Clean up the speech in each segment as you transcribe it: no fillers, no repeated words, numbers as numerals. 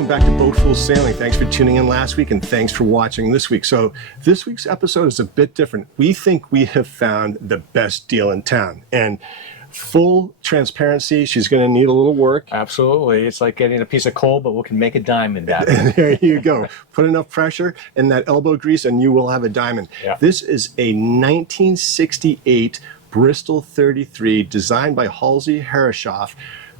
welcome back to Boatful Sailing. Thanks for tuning in last week and thanks for watching this week. So this week's episode is a bit different. We think we have found the best deal in town, and full transparency, she's going to need a little work. Absolutely. It's like getting a piece of coal, but we can make a diamond out of it. There you go. Put enough pressure in that elbow grease and you will have a diamond. Yeah. This is a 1968 Bristol 33 designed by Halsey Herreshoff,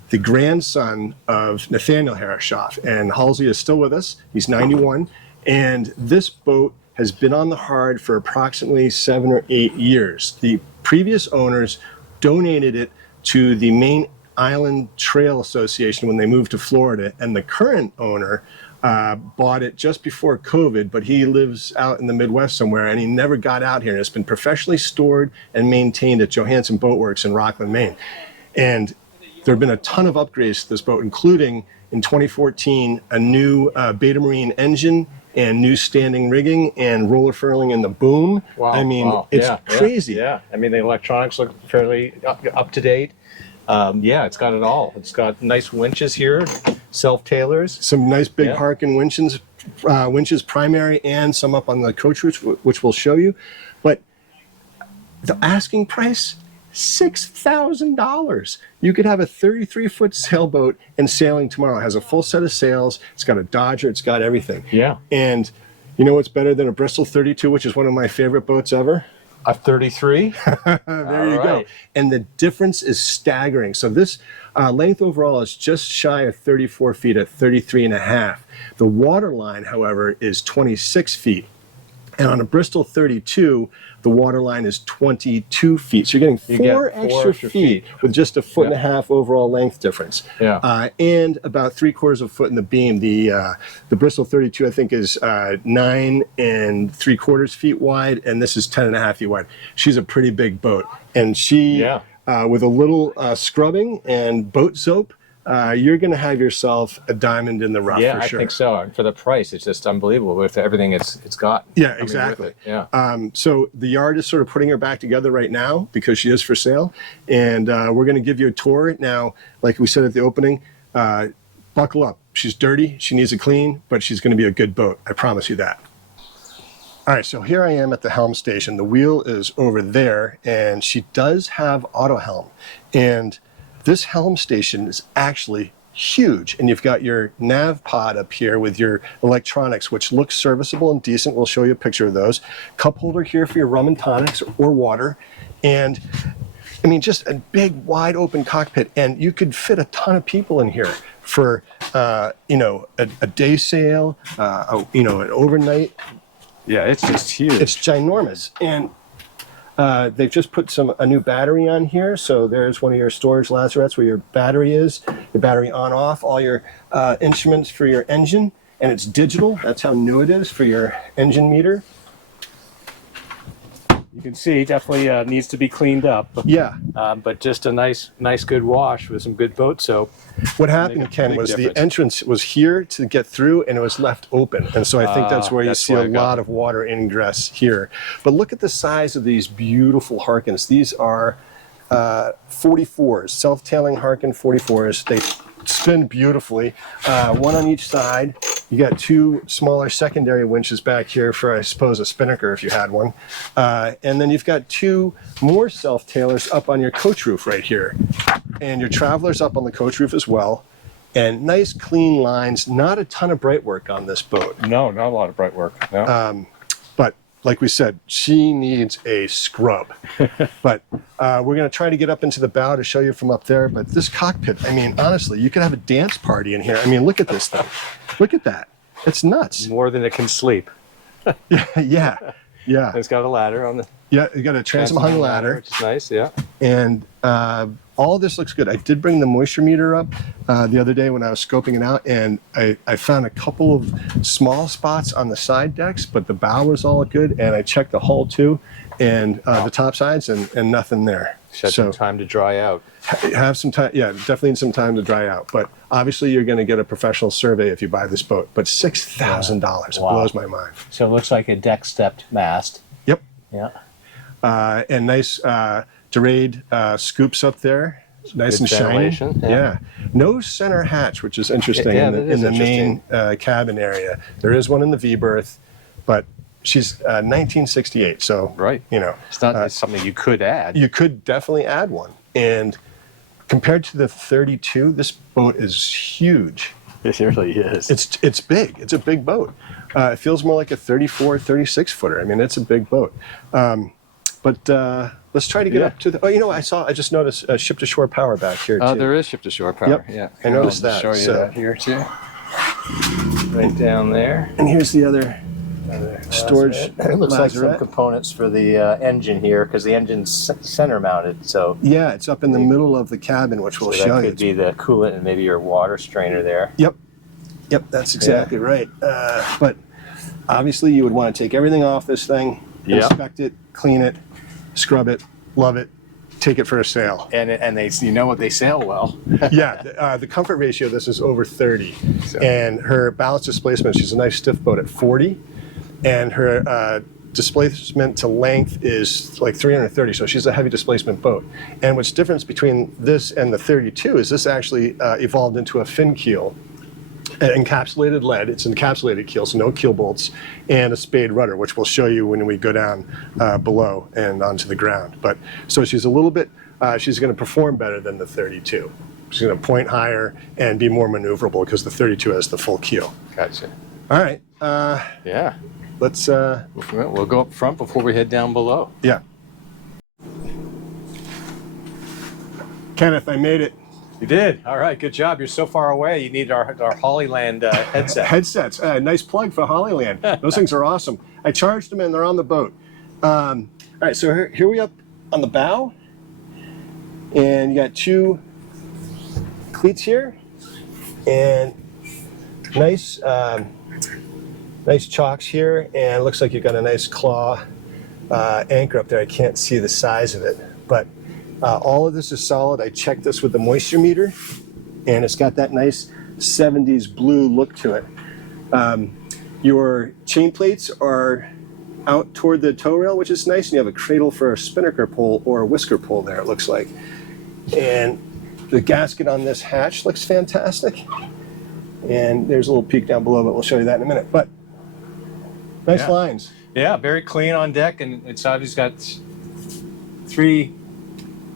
the grandson of Nathanael Herreshoff. And Halsey is still with us. He's 91. And this boat has been on the hard for approximately 7 or 8 years. The previous owners donated it to the Main Island Trail Association when they moved to Florida. And the current owner bought it just before COVID, but he lives out in the Midwest somewhere and he never got out here. And it's been professionally stored and maintained at Johansson Boat Works in Rockland, Maine. And there have been a ton of upgrades to this boat, including in 2014, a new Beta Marine engine and new standing rigging and roller furling in the boom. Wow. I mean, it's crazy. Yeah. I mean, the electronics look fairly up to date. Yeah, it's got it all. It's got nice winches here, self-tailers. Some nice big Harken winches, primary, and some up on the coach roof, which we'll show you. But the asking price, $6,000. You could have a 33-foot sailboat and sailing tomorrow. It has a full set of sails. It's got a Dodger. It's got everything. Yeah. And you know what's better than a Bristol 32, which is one of my favorite boats ever? A 33? There you go. And the difference is staggering. So this length overall is just shy of 34 feet at 33 and a half. The water line, however, is 26 feet. And on a Bristol 32, the water line is 22 feet. So you're getting four extra feet with just a foot and a half overall length difference. Yeah. And about 3/4 of a foot in the beam. The Bristol 32, I think, is 9 3/4 feet wide, and this is 10 and a half feet wide. She's a pretty big boat. And she, with a little scrubbing and boat soap, you're going to have yourself a diamond in the rough, for sure. I think so. And for the price, it's just unbelievable with everything it's got. Yeah, exactly. So the yard is sort of putting her back together right now because she is for sale. And we're going to give you a tour. Now, like we said at the opening, buckle up. She's dirty. She needs a clean, but she's going to be a good boat. I promise you that. All right, so here I am at the helm station. The wheel is over there, and she does have auto helm. And this helm station is actually huge, and you've got your nav pod up here with your electronics, which looks serviceable and decent. We'll show you a picture of those. Cup holder here for your rum and tonics or water. And I mean, just a big, wide open cockpit, and you could fit a ton of people in here for, you know, a day sail, you know, an overnight. Yeah, it's just huge. It's ginormous. And they've just put a new battery on here. So there's one of your storage lazarettes where your battery is, your battery on off, all your instruments for your engine, and it's digital. That's how new it is for your engine meter. You can see definitely needs to be cleaned up. Yeah. But just a nice good wash with some good boat soap. What happened, Ken, was the entrance was here to get through and it was left open. And so I think that's where you see a lot of water ingress here. But look at the size of these beautiful Harkens. These are 44s, self-tailing Harken 44s. They spin beautifully, one on each side. You got 2 smaller secondary winches back here for, I suppose, a spinnaker if you had one. And then you've got 2 more self-tailers up on your coach roof right here. And your travelers up on the coach roof as well. And nice clean lines, not a ton of bright work on this boat. No, not a lot of bright work. No. But like we said, she needs a scrub. But we're going to try to get up into the bow to show you from up there. But this cockpit, I mean, honestly, you could have a dance party in here. I mean, look at this thing. Look at that. It's nuts. More than it can sleep. Yeah. It's got a ladder on the... Yeah, you got a transom hung ladder. Which is nice, yeah. And all of this looks good. I did bring the moisture meter up the other day when I was scoping it out, and I found a couple of small spots on the side decks, but the bow was all good, and I checked the hull too, and the top sides, and nothing there. Some time to dry out. Have some time, yeah, definitely need some time to dry out. But obviously you're going to get a professional survey if you buy this boat. But $6,000, it blows my mind. So it looks like a deck stepped mast. Yep. Yeah. And nice Dorade scoops up there. nice Good and shiny. ventilation, yeah. No center hatch, which is interesting Yeah, in that the, is main cabin area. There is one in the V-berth, but she's 1968, so Right. you know, It's not it's something you could add. you could definitely add one. And compared to the 32, this boat is huge. It really is. It's big. It's a big boat. It feels more like a 34, 36 footer. I mean, it's a big boat. But let's try to get up to the. Oh, you know, I just noticed ship to shore power back here too. Oh, there is ship to shore power. Yep. Yeah, I noticed I'll that, Show you so- that here too. Right down there. And here's the other storage. It looks like some lazarette. components for the engine here because the engine's center mounted. So, Yeah, it's up in the middle of the cabin, which we'll so show that you. could be the coolant and maybe your water strainer there. Yep, that's exactly right. But obviously, you would want to take everything off this thing, Yep. inspect it, clean it, scrub it, love it, take it for a sail. And they what they sail well. Yeah, the comfort ratio of this is over 30, and her ballast displacement, she's a nice stiff boat at 40, and her displacement to length is like 330, so she's a heavy displacement boat. And what's difference between this and the 32 is this actually evolved into a fin keel, an encapsulated lead. It's an encapsulated keel, so no keel bolts, and a spade rudder, which we'll show you when we go down below and onto the ground. But so she's a little bit, she's going to perform better than the 32. She's going to point higher and be more maneuverable because the 32 has the full keel. Gotcha. All right, Yeah. let's, We'll go up front before we head down below. yeah. Kenneth, I made it. You did. All right. Good job. You're so far away. You need our Hollyland headset. Headsets. Nice plug for Hollyland. Those things are awesome. I charged them and they're on the boat. All right, so here we up on the bow, and you got two cleats here, and nice, nice chocks here, and it looks like you've got a nice claw anchor up there. I can't see the size of it, but all of this is solid. I checked this with the moisture meter, and it's got that nice 70s blue look to it. Your chain plates are out toward the tow rail, which is nice, and you have a cradle for a spinnaker pole or a whisker pole there, it looks like. And the gasket on this hatch looks fantastic. And there's a little peek down below, but we'll show you that in a minute. But nice lines. Yeah, very clean on deck, and it's obviously got 3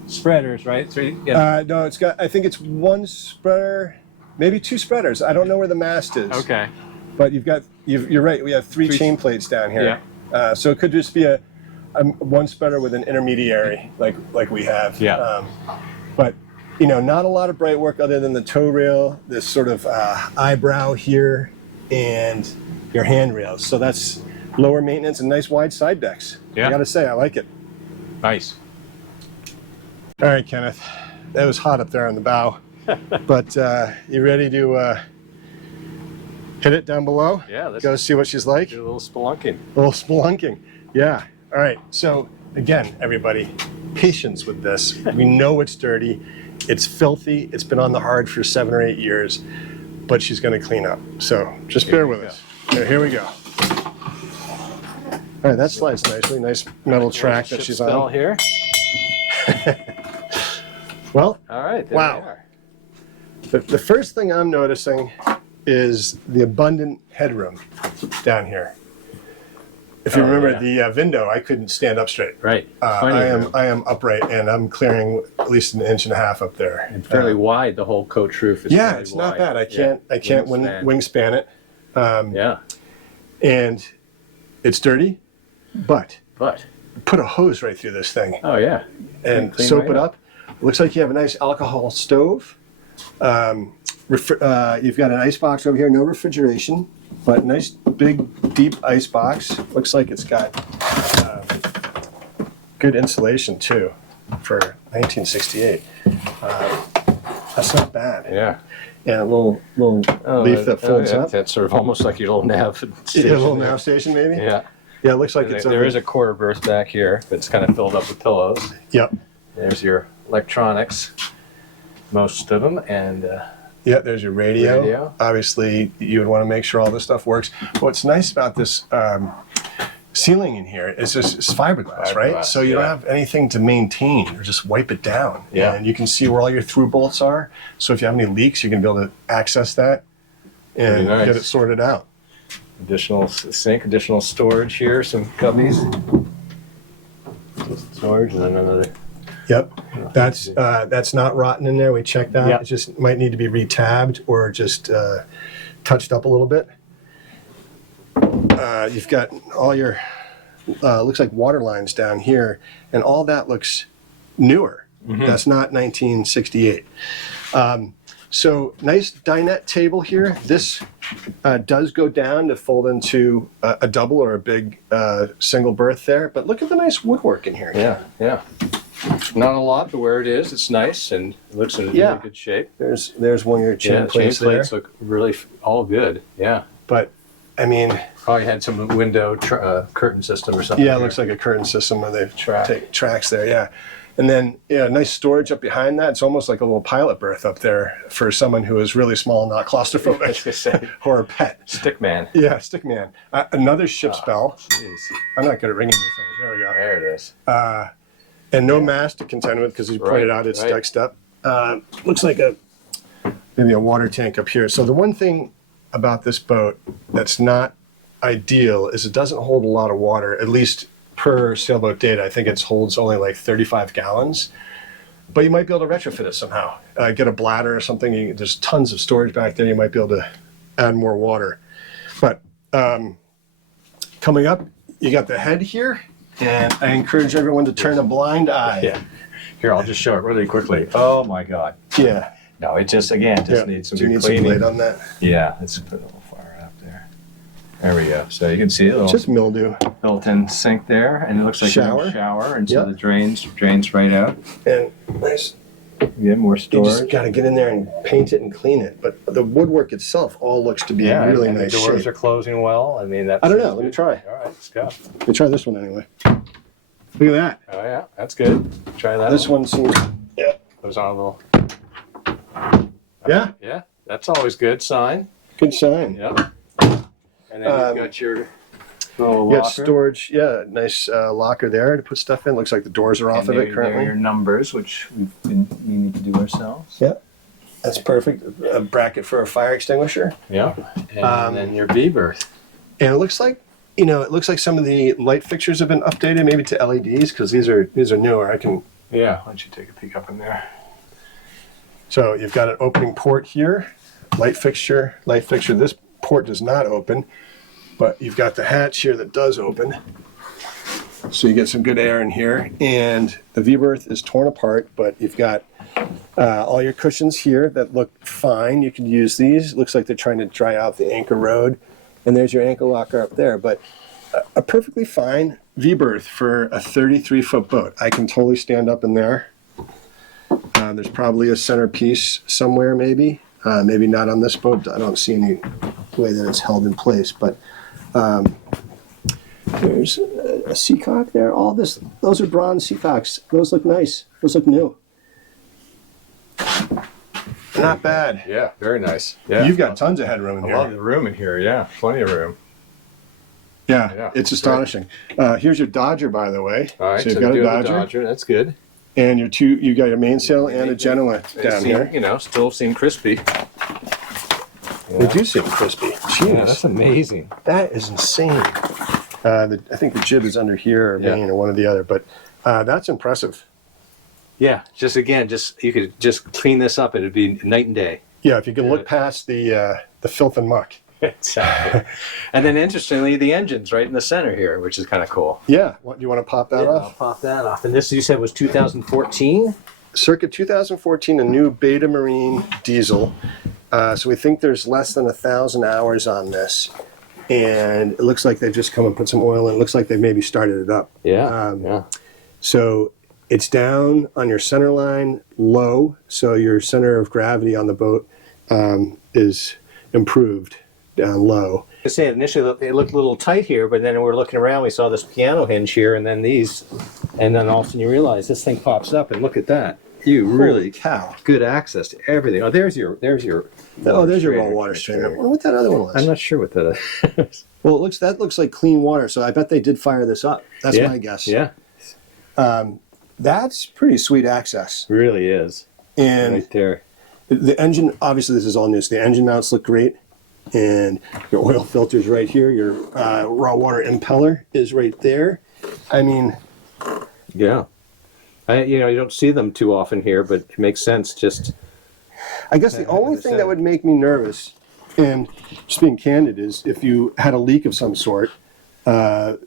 spreaders, right? 3. Yeah. No, it's got, I think it's 1 spreader, maybe 2 spreaders. I don't know where the mast is. Okay. But you're right, we have 3 chain plates down here. Yeah. So it could just be a 1 spreader with an intermediary like we have. Yeah. But you know, not a lot of bright work other than the tow rail, this sort of eyebrow here, and your handrails. So that's lower maintenance and nice wide side decks. Yeah. I gotta say, I like it. Nice. All right, Kenneth, that was hot up there on the bow. But you ready to hit it down below? Yeah, let's go see what she's like. do a little spelunking. A little spelunking. Yeah. All right. So again, everybody, patience with this. We know it's dirty. It's filthy. It's been on the hard for 7 or 8 years, but she's going to clean up. So just bear with us. Here we go. All right. That slides nicely. Nice metal track that she's Spell on. here. Well, All right. There wow. we are. the first thing I'm noticing is the abundant headroom down here. If you remember the window, I couldn't stand up straight. Right. I am upright, and I'm clearing at least 1.5 inches up there. And fairly wide. The whole coach roof is. Yeah, fairly it's not wide. bad. I can't wingspan it. Yeah. And it's dirty, but But. put a hose right through this thing Oh yeah. and Clean soap right it up. Looks like you have a nice alcohol stove. You've got an ice box over here, no refrigeration, but nice big deep ice box. Looks like it's got good insulation too for 1968. That's not bad. Yeah. And a little leaf that folds up. That's sort of almost like your little nav A station. little nav station maybe. Yeah. Yeah, it looks like it's There is a quarter berth back here that's kind of filled up with pillows. Yep. There's your electronics, most of them, and Yeah, there's your radio. Radio. Obviously, you would want to make sure all this stuff works. What's nice about this ceiling in here is just it's fiberglass, right? Fiberglass, So you don't have anything to maintain or just wipe it down. Yeah. And you can see where all your through bolts are. So if you have any leaks, you can be able to access that and Very nice. get it sorted out. Additional sink, additional storage here, some cubbies. Storage and then another. Yep. That's not rotten in there. We checked that. Yeah. It just might need to be retabbed or just touched up a little bit. You've got all your looks like water lines down here, and all that looks newer. That's not 1968. So nice dinette table here. This does go down to fold into a double or a big single berth there. But look at the nice woodwork in here. Yeah, yeah. Not a lot, but where it is, it's nice and it looks in really good shape. There's one of your chain Yeah, plates chain plates there. look really all good. Yeah. But I mean, Probably had some window curtain system or something. yeah, it here. looks like a curtain system where they Track. take tracks there. Yeah. And then, yeah, nice storage up behind that. It's almost like a little pilot berth up there for someone who is really small and not claustrophobic or a pet. Stick man. Yeah, stick man. Another ship's bell. Jeez. I'm not good at ringing these things. There we go. There it is. And no mast to contend with because you pointed out it's right. dexed up. Looks like maybe a water tank up here. So the one thing about this boat that's not ideal is it doesn't hold a lot of water, at least per sailboat data. I think it holds only like 35 gallons. But you might be able to retrofit it somehow. Get a bladder or something. There's tons of storage back there. You might be able to add more water. But coming up, you got the head here. And I encourage everyone to turn a blind eye. Yeah. Here, I'll just show it really quickly. Oh my God. Yeah. No, it just needs some Do you good need some cleaning. blade on that? Yeah, let's put a little fire up there. There we go. So you can see a little Just mildew. built-in sink there, and it looks like Shower. a shower, and so Yep. the drains right out. And nice. Yeah, more You storage. just got to get in there and paint it and clean it. But the woodwork itself all looks to be in really and nice the doors shape. are closing well. I mean, that's. I don't know. Let me try. All right, let's go. Let me try this one anyway. Look at that. Oh yeah, that's good. Try that. This one seems. Yeah. goes on a little. Yeah. Yeah, that's always good sign. Good sign. Yep. And then you've got your little You locker. got storage. Yeah. Nice locker there to put stuff in. Looks like the doors are off And of it there are currently. your numbers, which we've been meaning to do ourselves. Yeah. That's perfect. A bracket for a fire extinguisher. Yeah. And then your V-berth. And it looks like, it looks like some of the light fixtures have been updated, maybe to LEDs, because these are newer. Yeah, why don't you take a peek up in there? So you've got an opening port here, light fixture. This port does not open, but you've got the hatch here that does open. So you get some good air in here. And the V-berth is torn apart, but you've got all your cushions here that look fine. You can use these. Looks like they're trying to dry out the anchor road. And there's your ankle locker up there. But a perfectly fine V-berth for a 33-foot boat. I can totally stand up in there. There's probably a centerpiece somewhere, maybe. Maybe not on this boat. I don't see any way that it's held in place. But there's a seacock there. Those are bronze seacocks. Those look nice. Those look new. Not bad. Yeah, very nice. Yeah. You've got tons of headroom in I here. love the room in here. Yeah, plenty of room. Yeah, it's astonishing. Here's your Dodger, by the way. All right, so you've got we a do have Dodger, the That's good. and you got your mainsail and a Genoa down here. Still seem crispy. They do seem crispy. Jeez, Yeah, that's amazing. that is insane. I think the jib is under here or main or one or the other, but that's impressive. Yeah, you could just clean this up. It'd be night and day. Yeah, if you can look past the filth and muck. Exactly. And then interestingly, the engine's right in the center here, which is kind of cool. Yeah, do you want to pop that I'll off? pop that off. And this you said was 2014? Circa 2014, a new Beta Marine diesel. So we think there's less than 1,000 hours on this. And it looks like they've just come and put some oil in. It looks like they maybe started it up. Yeah. So it's down on your center line low. So your center of gravity on the boat is improved down low. I say initially it looked a little tight here, but then we're looking around, we saw this piano hinge here, and then these, and then all of a sudden you realize this thing pops up, and look at that. You really Holy cow. good access to everything. Oh, there's your Oh, there's your raw strainer water right strainer. I there. wonder what that other one was. I'm not sure what that is. Well, that looks like clean water, so I bet they did fire this up. That's Yeah, my guess. Yeah, That's pretty sweet access. really is. And Right there. the engine, obviously this is all new, so the engine mounts look great. And your oil filter's right here. Your raw water impeller is right there. I mean, Yeah. You don't see them too often here, but it makes sense. Just I guess the only thing that would make me nervous, and just being candid, is if you had a leak of some sort, I'd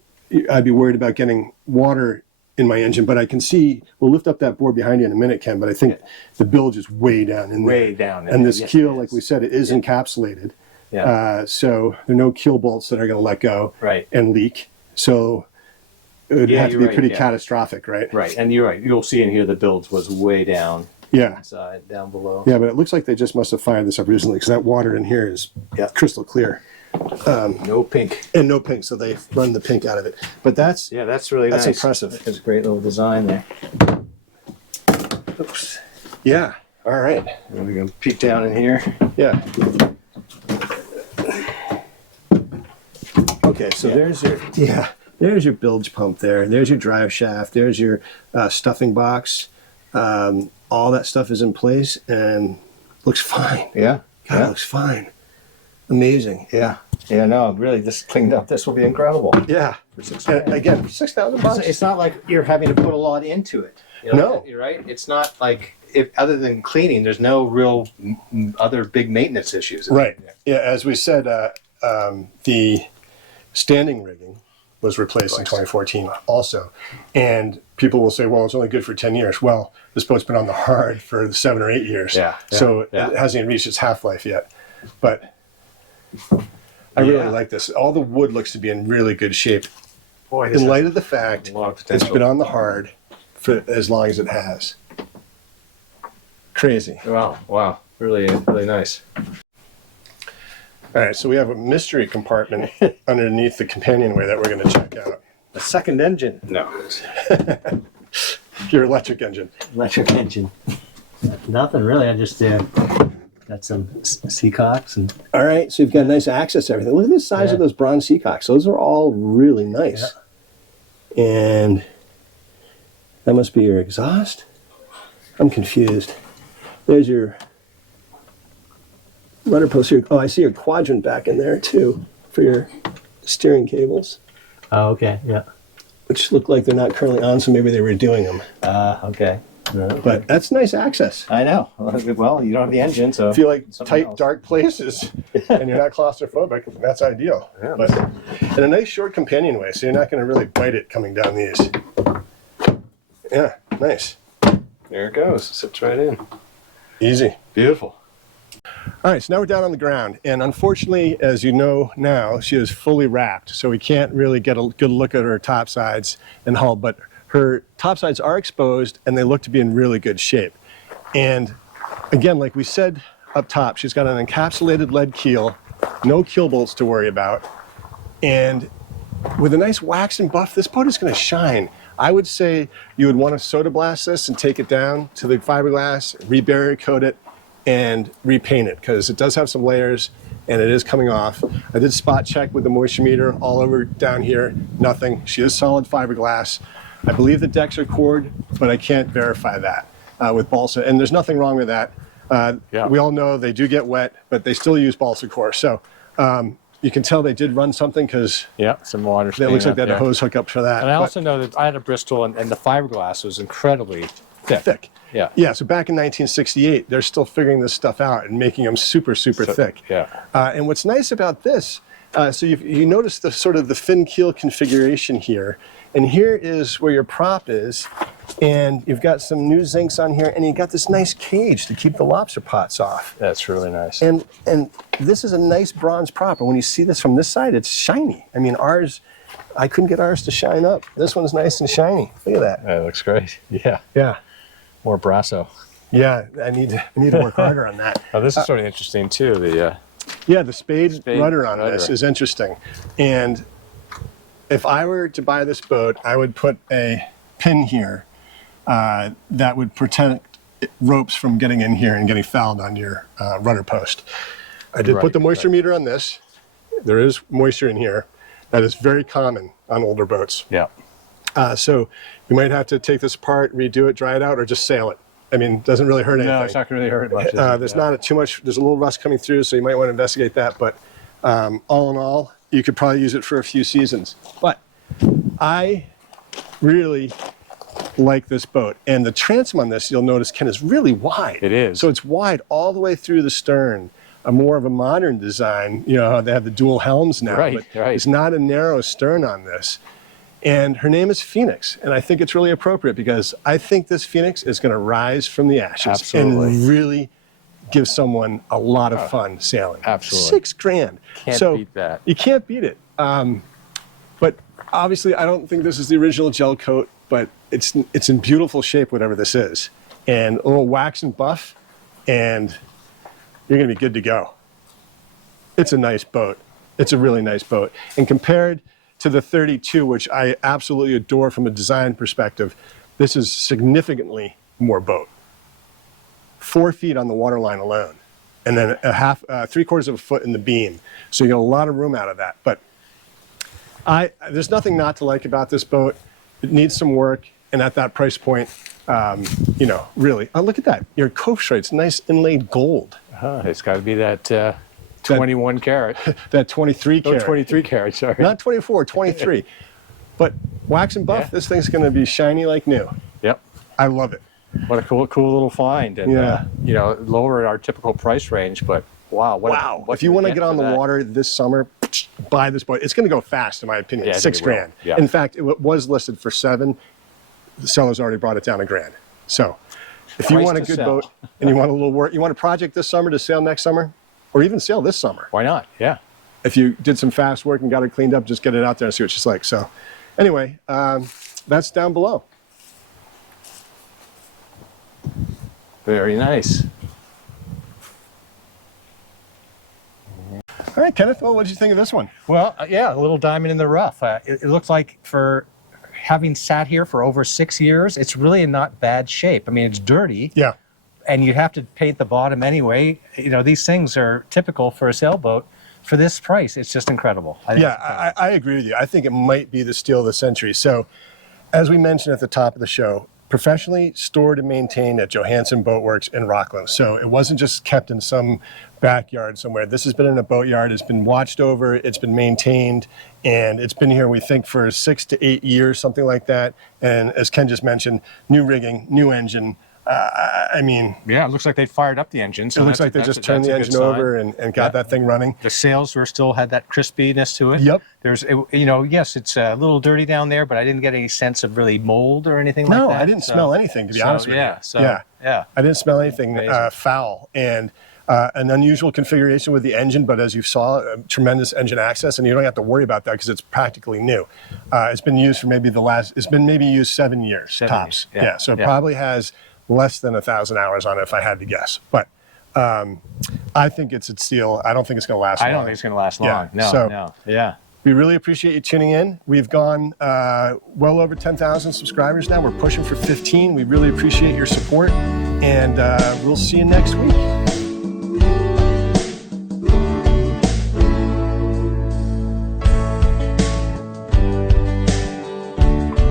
be worried about getting water in my engine. But I can see, we'll lift up that board behind you in a minute, Ken, but I think the bilge is way down in there. way down. And this Yes, keel, it like is. we said, it is encapsulated. Yeah. So there are no keel bolts that are going to let go Right. and leak. So it would have to you're be right, pretty yeah. catastrophic, right? Right, and you're right. You'll see in here the bilge was way down Yeah. inside, down below. Yeah, but it looks like they just must have fired this up recently because that water in here is crystal clear. No pink. And no pink, so they run the pink out of it. But that's Yeah, that's really That's nice. impressive. It's a great little design there. oops. Yeah. All right. And we're gonna peek down in here. Yeah. Okay, so there's your bilge pump there. There's your drive shaft. There's your stuffing box. All that stuff is in place and looks fine. Yeah. God, it looks fine. Amazing. Yeah. Yeah. No, really, this cleaned up. This will be incredible. Yeah. And again, for $6,000. It's not like you're having to put a lot into it. No. You're right. It's not like other than cleaning, there's no real other big maintenance issues. Right. Yeah, as we said, the standing rigging was replaced in 2014 also. And people will say, well, it's only good for 10 years. Well, this boat's been on the hard for 7 or 8 years. Yeah, So yeah. it hasn't even reached its half-life yet. But I really Yeah. like this. All the wood looks to be in really good shape Boy, in light of the fact a lot of it's potential. been on the hard for as long as it has. Crazy. Wow. Really, really nice. All right, so we have a mystery compartment underneath the companionway that we're going to check out. A second engine. No. Your electric engine. Electric engine. Nothing really. I just got some seacocks and All right, so you've got nice access to everything. Look at the size of those bronze seacocks. Those are all really nice. And that must be your exhaust? I'm confused. There's your rudder post here. Oh, I see your quadrant back in there too for your steering cables, oh, okay, yeah. which look like they're not currently on, so maybe they were doing them. Okay. But that's nice access. I know. Well, you don't have the engine, so. If you like something tight, else. dark places and you're not claustrophobic, that's ideal. Yeah. But, and a nice short companionway, so you're not going to really bite it coming down these. Yeah, nice. There it goes. Sits right in. Easy. Beautiful. All right, so now we're down on the ground, and unfortunately, as you know now, she is fully wrapped, so we can't really get a good look at her topsides and hull, but her topsides are exposed, and they look to be in really good shape. And again, like we said up top, she's got an encapsulated lead keel, no keel bolts to worry about, and with a nice wax and buff, this boat is going to shine. I would say you would want to soda blast this and take it down to the fiberglass, rebarrier coat it, and repaint it, because it does have some layers and it is coming off. I did spot check with the moisture meter all over down here, nothing. She is solid fiberglass. I believe the decks are cord, but I can't verify that with balsa, and there's nothing wrong with that. We all know they do get wet, but they still use balsa core. So you can tell they did run something, because Yeah, some water. it looks like they had a hose hookup for that. And I But also know that I had a Bristol, and the fiberglass was incredibly thick. thick. Yeah. Yeah, so back in 1968, they're still figuring this stuff out and making them super, super thick. Yeah. And what's nice about this, so you notice the sort of the fin keel configuration here, and here is where your prop is, and you've got some new zincs on here, and you've got this nice cage to keep the lobster pots off. That's really nice. And this is a nice bronze prop, and when you see this from this side, it's shiny. I mean, ours, I couldn't get ours to shine up. This one's nice and shiny. Look at that. That looks great. Yeah. Yeah. More brasso. Yeah, I need to work harder on that. Oh, this is sort of interesting too. Yeah, the spade rudder on rudder. this is interesting. And if I were to buy this boat, I would put a pin here that would protect ropes from getting in here and getting fouled on your rudder post. I did put the moisture meter on this. There is moisture in here. That is very common on older boats. Yeah. So you might have to take this apart, redo it, dry it out, or just sail it. I mean, it doesn't really hurt anything. No, it's not going to really hurt much. There's not too much, there's a little rust coming through, so you might want to investigate that. But all in all, you could probably use it for a few seasons. But I really like this boat. And the transom on this, you'll notice, Ken, is really wide. It is. So it's wide all the way through the stern. A more of a modern design. You know, they have the dual helms now. Right, but right. It's not a narrow stern on this. And her name is Phoenix. And I think it's really appropriate because I think this Phoenix is going to rise from the ashes Absolutely. and really give someone a lot of fun sailing. Absolutely. $6,000. Can't beat that. You can't beat it. But obviously, I don't think this is the original gel coat, but it's in beautiful shape, whatever this is. And a little wax and buff, and you're going to be good to go. It's a nice boat. It's a really nice boat. And compared to the 32, which I absolutely adore from a design perspective, this is significantly more boat. 4 feet on the waterline alone, and then three-quarters of a foot in the beam. So you get a lot of room out of that. But there's nothing not to like about this boat. It needs some work, and at that price point, you know, really. Oh, look at that. Your cove stripe's nice inlaid gold. It's got to be that 21 carat. That 23 Oh, carat. 23 carat, sorry. Not 24, 23. But wax and buff, this thing's going to be shiny like new. Yep. I love it. What a cool little find. And, Yeah. you know, lower our typical price range, but wow. Wow. What If you want to get get on for the that? water this summer, buy this boat. It's going to go fast, in my opinion. Yeah, I think it will. $6,000. Yeah. In fact, it was listed for $7,000. The seller's already brought it down $1,000. So if you Price want a to good sell. boat and you want a little work, you want a project this summer to sail next summer, or even sail this summer. Why not? Yeah. If you did some fast work and got it cleaned up, just get it out there and see what she's like. So anyway, that's down below. Very nice. All right, Kenneth, well, what did you think of this one? Well, yeah, a little diamond in the rough. It looks like for having sat here for over 6 years, it's really in not bad shape. I mean, it's dirty. Yeah. And you have to paint the bottom anyway. You know, these things are typical for a sailboat. For this price, it's just incredible. I think it's incredible. I agree with you. I think it might be the steal of the century. So, as we mentioned at the top of the show, professionally stored and maintained at Johansson Boat Works in Rockland. So it wasn't just kept in some backyard somewhere. This has been in a boatyard. It's been watched over. It's been maintained, and it's been here, we think, for 6 to 8 years, something like that. And as Ken just mentioned, new rigging, new engine. I mean, Yeah, it looks like they fired up the engine. So it looks like they just turned the engine over and got that thing running. The sails were still had that crispiness to it. Yep. You know, yes, it's a little dirty down there, but I didn't get any sense of really mold or anything like No, that. I didn't smell anything, to be honest with you. Yeah. I didn't smell anything Amazing. foul. And an unusual configuration with the engine, but as you saw, tremendous engine access, and you don't have to worry about that because it's practically new. It's been used for it's been maybe used 7 years, 7 tops. years, yeah, So it yeah. probably has less than 1,000 hours on it, if I had to guess. But I think it's a steal. I don't think it's going to last long. I don't think it's going to last Yeah, long. No, so- no. Yeah. We really appreciate you tuning in. We've gone well over 10,000 subscribers now. We're pushing for 15. We really appreciate your support, and we'll see you next week.